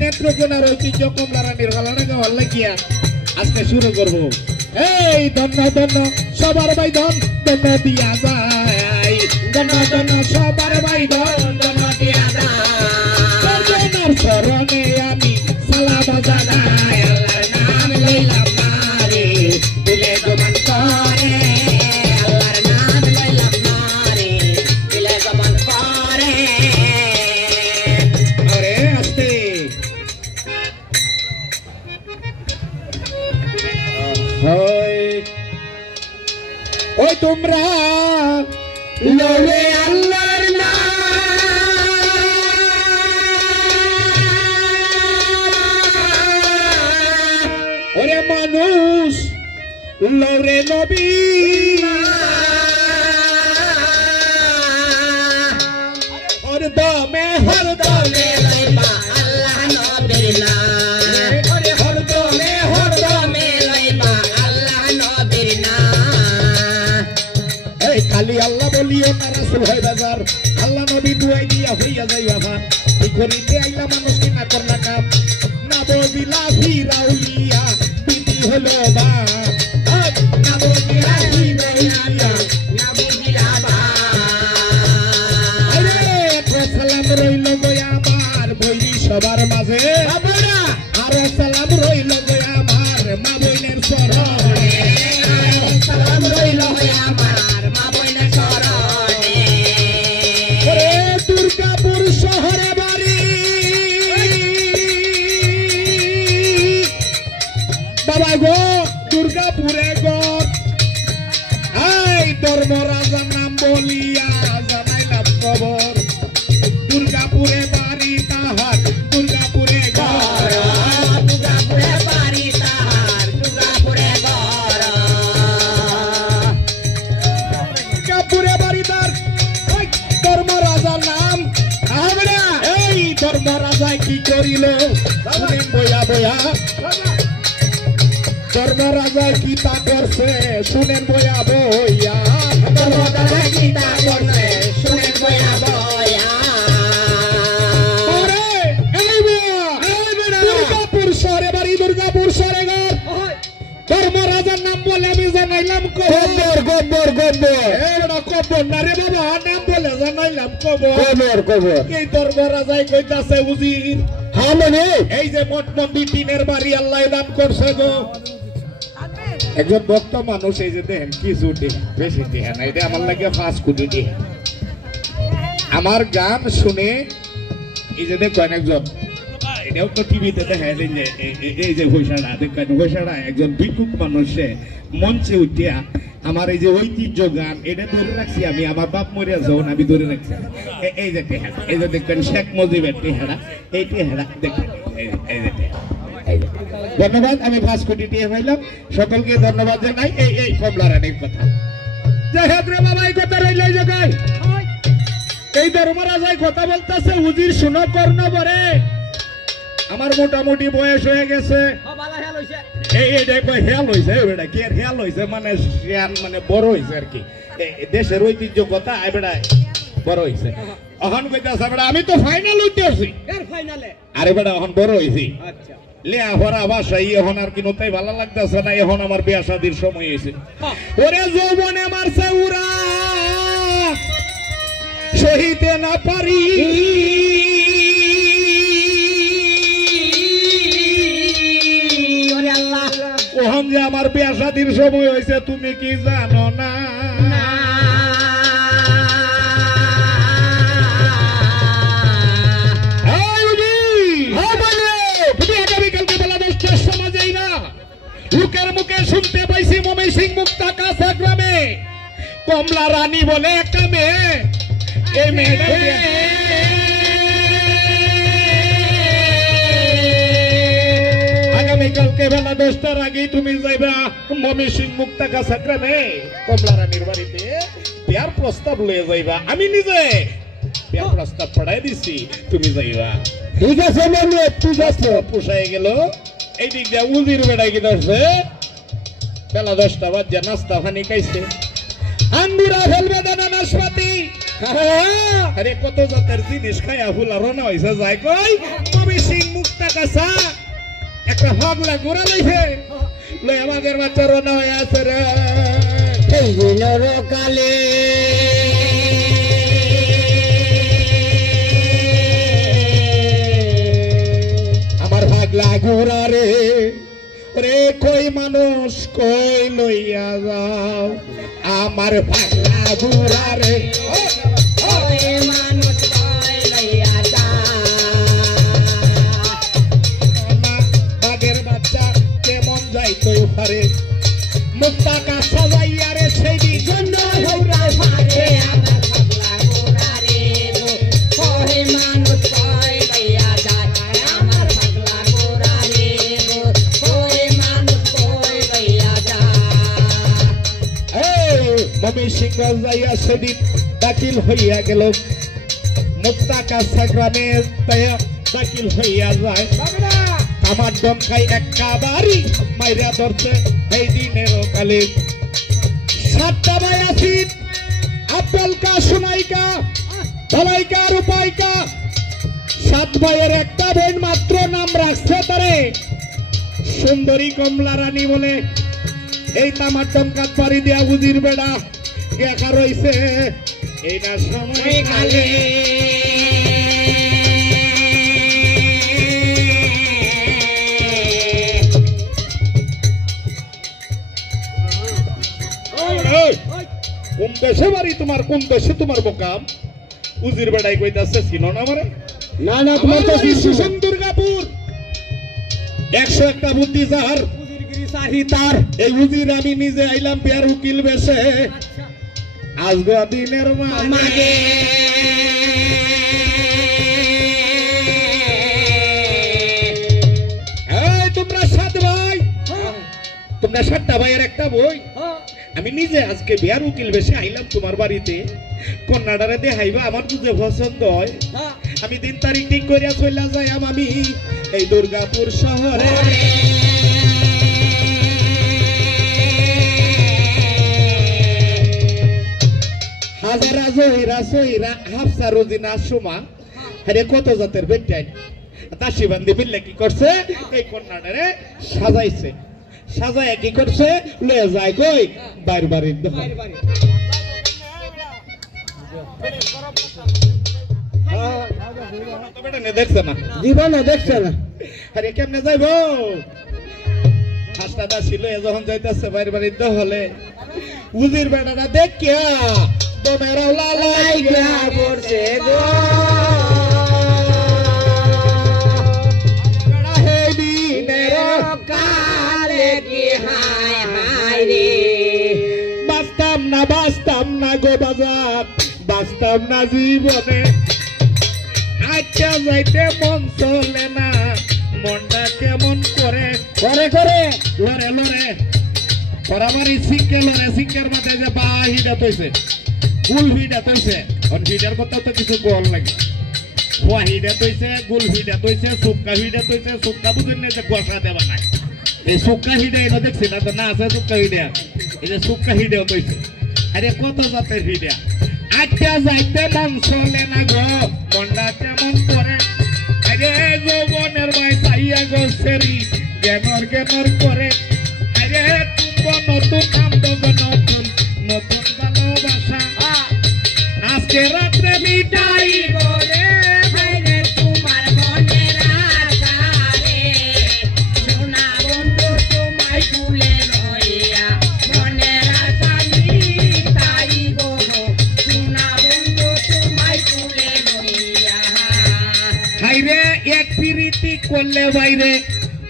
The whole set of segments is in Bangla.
নেত্রকোনার ঐতিহ্য কমলারানীর গলাটা গাওয়ার লাগিয়া আজকে শুরু করবো। এই ধন্য ধন্য সবার ভাই ধন ধন্য দিয়া যায়, ধন্য ধন্য সবার ভাই ধন ধন্য দিয়া যায়, চরণে আমি সালাম জানাই, আল্লাহর নাম লইলাম না রে দিলে জমান করে, আল্লাহর নাম লইলাম না রে দিলে জমান করে। আরে আস্তে ওই তোমরা লড়ে আল্লাহর নাম, ওরে মানুষ লড়ে নবী হরদমে হরদমে লইবা আল্লাহ নবীর নাম, ওরে হরদমে হরদমে লইবা আল্লাহ নবীর নাম। এই খালি আল্লাহ বলিও না রাসূল হয় বাজার, আল্লাহ নবী দুয়াই দিয়া হইয়া যাইবা ভান, এই করিতে আইলা মানুষ কি না করলা কাম, না বজিলা ফিরাউলিয়া বিধি হলো বা, না বজিলা ফিরাউলিয়া না বজিলা বা। সালাম রইল গো আমার বইনি সবার মাঝে, আর সালাম রইল গো আমার মা বইনের চরণে, সালাম রইল আমার মা বইনের চরণে। ওরে দুর্গাপুর শহরে বাড়ি বাবা গো, দুর্গাপুরে গো, এই ধর্মরাজার নাম বলিয়া জানাইলাম খবর, দুর্গাপুরে বাড়ি তাহার দুর্গাপুরে ঘর, দুর্গাপুরে বাড়ি তাহার দুর্গাপুরে ঘর, দুর্গাপুরে বাড়ি তার ধর্মরাজার নাম। এই ধর্মরাজা কি করিল শুনেন বইয়া বইয়া, ধর্মরাজা কি তা করছে শুনেন বইয়া বইয়া, ধর্মরাজা কি তা করছে শুনেন বইয়া বইয়া। দুর্গাপুর শহরে বাড়ি দুর্গাপুর শহরে ঘর, ধর্মরাজার নাম বলে আমি জানাইলাম কবর, কবর কবর কবর না রে বাবা, নাম বলে জানাইলাম কবর, কবর কবর। এই ধর্মরাজাই কইতাছে উজির, হ্যাঁ মানে এই যে মঠ মন্দির টিনের বাড়ি আল্লাহ দান করছে গো, একজন ভক্ত মানুষ এই যে দেখেন কিছু বেশি দেখেন, এটা আমার লাগে 5 কোটি দেখেন, আমার গান শুনে এই যে দেখেন একজন, এটাও তো টিভিতে দেখেন যে এই যে ঘোষণা দেখেন, ঘোষণা একজন ভিক্ষুক মানুষে মঞ্চে উঠিয়া আমার এই যে ঐতিহ্য গান এটা ধরে রাখছি আমি, আমার বাপ মরিয়া যখন আমি ধরে রাখছি, এই যে টেহারা, এই যে দেখবেন শেখ মুজিবের টেহারা, এই টেহারা দেখবেন, এই যে ধন্যবাদ। আমি 5 কোটি টিয়া পাইলাম, সকলকে ধন্যবাদ জানাই। এই কমলারানীর কথা যাই হোক রে বাবা, এই কথা রইল এই জায়গায়, এই ধর্মরাজাই কথা বলতেছে উজির শুনো কর্ণ বরে, আমার মোটামুটি বয়স হয়ে গেছে, এই দেখো হেল হয়েছে, বেটা কি আর হেল হয়েছে মানে মানে বড় হয়েছে আর কি, দেশের ঐতিহ্য কথা বেটা বড় হয়েছে। এখন কইতাছে বেটা আমি তো ফাইনাল উঠতে আসছি, আরে বেটা এখন বড় হয়েছি, লেয়া ভরা বাসাই এখন আর কি নতাই ভালো লাগতেছে না, এখন আমার বিয়া শাদির সময় হয়েছে। ওরে যৌবনে মারছে উড়া সহিতে না পারি, ওহন যে আমার বিয়া শাদির সময় হয়েছে তুমি কি জানো না, লোকের মুখে শুনতে পাইছি ময়মনসিংহ মুক্তাগাছা গ্রামে কমলা রানী বলে একটা মেয়ে, এই মেয়েটা আগামীকালকে বেলা 10টার আগেই তুমি যাইবা ময়মনসিংহ মুক্তাগাছা গ্রামে কমলা রানীর বাড়িতে বিয়ার প্রস্তাব লয়ে যাইবা, আমি নিজে বিয়ার প্রস্তাব পড়াই দিছি, তুমি যাইবা। ঠিক আছে ঠিক আছে, পোষায় গেল। এই দিক দিয়ে উজির বেড়াই কি ধরছে, বেলা 10টা বাজে নাস্তা পানি খাইছে আঙ্গুরা ফেলবে দানা নাশপাতি আরে কত জাতের জিনিস খাইয়া হুলা রওনা হইছে যায় কই কবি সিং মুক্তা কাছা একটা হগলা গোড়া লইছে লই আমাদের বাচ্চা রওনা হয়ে আছে রে এই দিনের কালে আমার ভাগলা গোড়া রে রে কই মানুষ কই লইয়া যাও আমার ভাগলা গোড়া রে মানুষ লইয়া যা বাঘের বাচ্চা কেমন যাইতো পারে মুক্তা কাছা যাইয়া রে সেই জন্য ঘোরা পারে আমার পাগলা ঘোরা রে ওহে মানুষ লইয়া যায় আমার পাগলা ঘোরা রে ওহে মানুষ লইয়া যায় মমি সিংহ যাইয়া সেদিন দাখিল হইয়া গেল মুক্তা কাছা গ্রামে দাখিল হইয়া যায় আমার দমকাই একটা বাড়ি মাইরা ধরছে এই দিনের কালে 7টা ভাই আসিন আপেল কা সোনাই কা ধলাই কা রূপাই কা 7 ভাইয়ের একটা বোন মাত্র নাম রাখছে তারে সুন্দরী কমলা রানী বলে এই তামার দমকাত পারি দিয়া বুঝির বেড়া দেখা রইছে এইটা সময় কালে কোন দেশে বাড়ি তোমার কোন দেশে তোমার মোকাম উজির বেড়াই কইতাছে চিনো না আমারে না না তোমার তো শিশু দুর্গাপুর 101টা বুদ্ধি যার উজিরগিরি সাহি তার এই উজির আমি নিজে আইলাম পেয়ার উকিল বেশে আজগো দিনের মাগে এই তোমরা 7 ভাই তোমরা 7টা ভাইয়ের একটা বই আমি নিজে আজকে বিয়ার উকিল বেশে আইলাম তোমার বাড়িতে কন্যাডারে দেখাইবা আমার বুঝে পছন্দ হয় আমি দিন তারিখ ঠিক করিয়া চলে যাই আমি এই দুর্গাপুর শহরে হাজারা জহিরা সহিরা হাফসা রোজিনা সুমা আরে কত জাতের বেটাই দাসী বান্দি বিল্লে কি করছে এই কন্যাডারে সাজাইছে সাজায় কি করছে লয়ে যায় কই বাইর বাড়ির দেখছে না জীবন দেখছে না আরে কেমনে যাইব হাসটা দাসী লয়ে যখন যাইতেছে বাইর বাড়ির হলে উজির বেটাটা দেখিয়া দমেরাও লালাই গিয়া পড়ছে গো কালে কি হায় হায় রে বাঁচতাম না গো বাজার বাঁচতাম না জীবনে আচ্ছা যাইতে মন চলে না মনটা কেমন করে করে করে লড়ে লড়ে পরামারি সিংকে লড়ে সিংকের মাথায় যে বা হিডা তৈছে গুল হিডা তৈছে হিডার কথা তো কিছু গোল লাগে খোয়া হিডা তৈছে গুল হিডা তৈছে সুক্কা হিডা তৈছে সুক্কা বুঝেন না যে গোসা দেবা নাই এই সুক্কা হিডা এটা দেখছি না তো না আছে সুক্কা হিডা এই যে সুক্কা হিডাও তৈছে আরে কত জাতের হিডা আচ্ছা যাইতে মন চলে না গো মনটা কেমন করে আরে যৌবনের ভাই চাইয়া গো সেরি গেনর গেনর করে আরে তুমি নতুন নাম দেবো নতুন নতুন ভালোবাসা আজকে রাত্রে মিটাই করে ভাইরে তোমার মনের আশা রে সোনা বন্ধু তোমায় তুলে লইয়া মনের আশা মিটাই গো সোনা বন্ধু তোমায় তুলে লইয়া হাইরে এক পিরিতি করলে বাইরে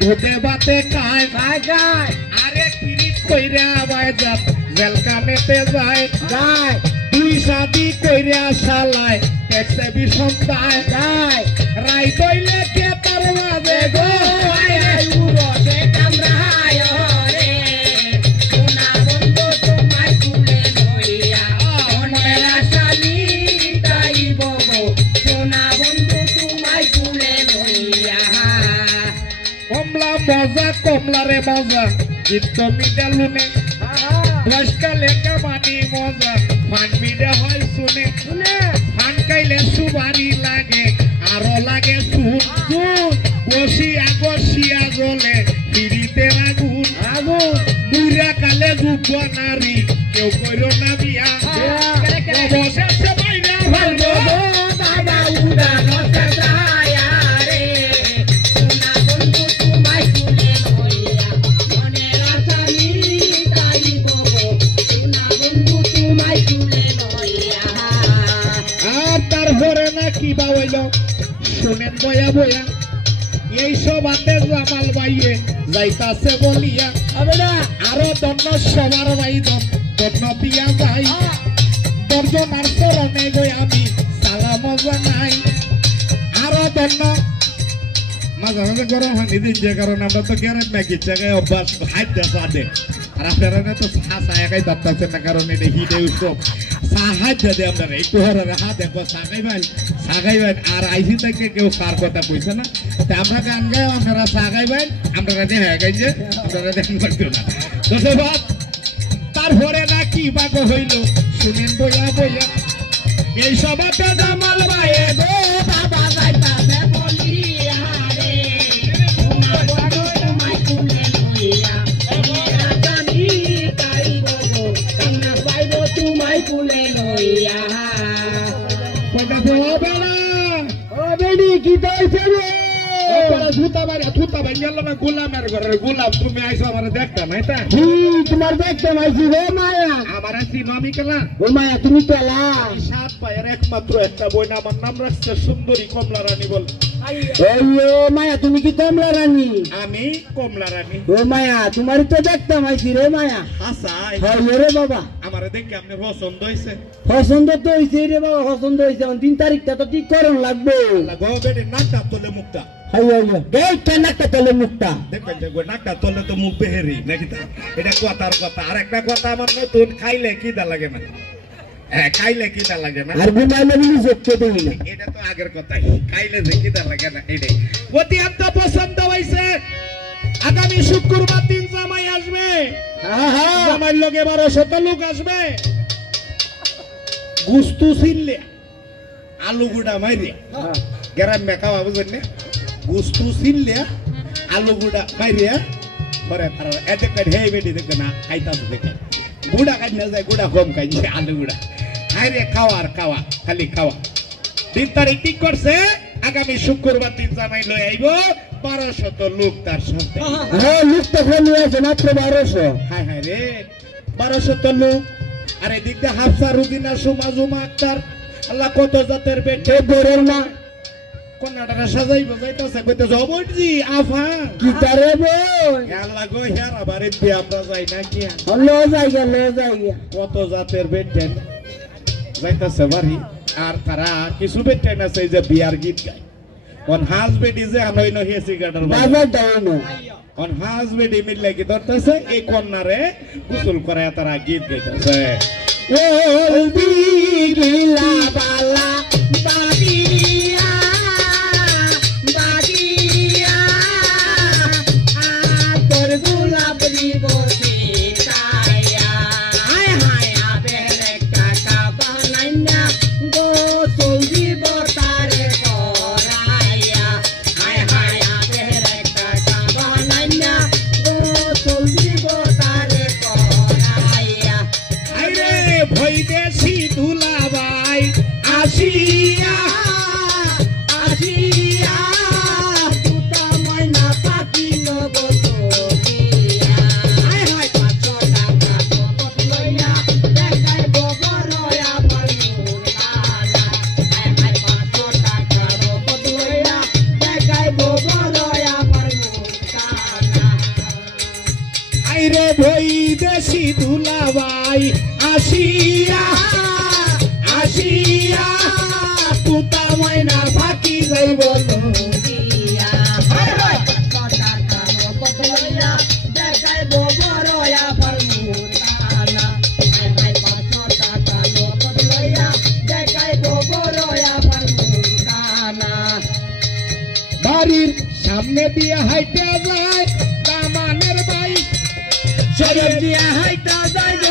ধুতে বাতে খায় যায় আরে পিরিত কইরা বাইরে জেলখানেতে যায় যায় দুই শাদি কইরা শালায় ট্যাক্সে বিষম পায় যায় রাই কইলে কে তার মাঝে গো আইরে উড়ে কামড়ায় রে সোনা বন্ধু তোমায় তুলে লইয়া মনের আশা মিটাইব গো সোনা বন্ধু তোমায় তুলে লইয়া কমলা মজা কমলা রে মজা চিত্ত মিডা লুনে বয়স্কা লেখা মানি মজা ফান মিডা হয় শুনে ফান খাইলে সুবারি লাগে আরো লাগে সুন বসিয়া জ্বলে পিড়িতে আগুন বুড়া কালে যুব নারী কেউ কইর না বিয়া অবশেষে বাইরে ভালো বাবা উড়ানো সাজায়া রে সোনা বন্ধু তোমায় তুলে লইয়া মনের আশা মিটাইব সোনা বন্ধু তোমায় তুলে লইয়া আর তারপরে না কি বা হইল শুনেন বয়া বয়া এই সব আতে জামাল বাইয়ে যাইতাছে বলিয়া আরো দন্ন সবার বাইদন দন্ন দিয়া যাই দর্জনার চরণে গই আমি সালাম জানাই আরো দন্ন মাঝে মাঝে গরম হানি দিন যে কারণে আমরা তো গ্যারেজ নাকি জায়গায় অভ্যাস হাইতে সাদে আর আপনারা তো হাসা একাই দপ্তাছেন না কারণ এটা হিডে উৎসব সাহায্য দে আপনারা একটু হরে হাত দেখো সাগাইবেন আর আইসি থেকে কেউ কার কথা কইছে না তা আমরা গান গাই আপনারা সাগাইবেন আপনারা দেখা গাই যে আপনারা দেখেন করতো না ধন্যবাদ তারপরে না কি বাগ হইল শুনেন বইয়া বইয়া এই সবাতে জামাল বাইয়ে গো বাবা যাইতাছে বলিয়া রে সোনা বন্ধু তোমায় তুলে লইয়া মনের আশা মিটাইব সোনা পাইব তোমায় তুলে লইয়া কইতাছে ও বেলা ও বেডি কি কইছে রে জুতা বাড়ি গেল না গোলামের ঘরের গোলাম তুমি আইসো আমার দেখতা নাই তা তোমার দেখতে মাইছি রে মায়া আমার চিনো আমি কেলা ও মায়া তুমি পেলা সাত ভাইয়ের একমাত্র একটা বই না আমার নাম রাখছে সুন্দরী কমলা রানী বল ও মায়া তুমি কি কমলা রানী আমি কমলা রানী ও মায়া তোমার তো দেখতে মাইছি রে মায়া হাসাই হয় রে বাবা আমারে দেখে আপনি পছন্দ হইছে পছন্দ তো হইছে রে বাবা পছন্দ হইছে 3 তারিখটা তো ঠিক করন লাগবে গো বেডি নাকটা তোলে মুখটা হাই দেখ কেনাটা তোলে মুখটা দেখবেন যে গো নাকটা তোলে তো মুখ বেহেরি নাকি তা এটা কথার কথা আর একটা কথা আমার নতুন খাইলে কি দা লাগে না খাইলে কি দা লাগে না আর ঘুমাইলে বলি যেতে দেই না এটা তো আগের কথাই খাইলে যে কি দা লাগে না এটাই অতি আত্ম পছন্দ হইছে আগামী শুক্রবার 3 জামাই আসবে জামাইর লগে 1200 লোক আসবে গুস্তু ছিললে আলু গুড়া মাইরে গ্রাম মেকাওয়া বুঝলেন গুস্তু ছিললে আলু গুড়া মাইরে পরে তারা এতে করে হে বেটি দেখবে না খাইতা দেখে গুড়া খাই না যায় গুড়া কম খাই আলু গুড়া হাইরে খাওয়ার খাওয়া খালি খাওয়া 3 তারিখ ঠিক করছে আগামী শুক্রবার 3 জামাই লই আইব 1200 লোক তার সাথে লোক তো খালি আছে মাত্র 1200 হায় হায় রে 1200 লোক আরে দিকটা হাফসা রুবিনা সুমাজুমা আক্তার আল্লাহ কত জাতের বেটে বেরের না কোনাটা সাজাইব যাইতাছে কইতে জবরজি আফা কি তারে বই আল্লাহ গো হেরা বাড়ি দিয়ে আমরা যাই না কি লো যাইয়া কত জাতের বেটে যাইতাছে বাড়ি আর তারা কিছু বেটে আছে যে বিয়ার গীত গায় কোন হাজ বেটি যে আনই ন হেসি গাটার বাজার দাও কোন হাজ বেটি মিললে কি ধরতেছে এই কন্যারে গোসল করে তারা গীত গাইতেছে ওল দিগিলা বালা বাদিয়া তোর গোলাপ দিবসে তায়া হায় হায় আবের একটা কাবা নাইনা গো চলদি বতারে করায়া হায় হায় আবের একটা কাবা নাইনা গো চলদি বতারে করায়া আইরে ভই দেশি দুলাবাই আসিয়া আসিয়া তুতা ময়না পাখি নবতবিয়া হায় হায় 500 টাকা কত লইয়া দেখাই ববরয়া বলুনালা হায় হায় 500 টাকা কত লইয়া দেখাই ববরয়া বলুনালা আইরে ভই দেশি দুলাবাই আসিয়া আসিয়া পুতা ময়না ফাঁকি যাইব দিয়া হায় হায় 500 টাকা কত লইয়া দেখাই ববরয়া বলুনালা হায় হায় 500 টাকা কত লইয়া দেখাই ববরয়া বলুনালা বাড়ির সামনে দিয়ে হাইটে যায় দামানের বাই সবজি হাইতা যাই রে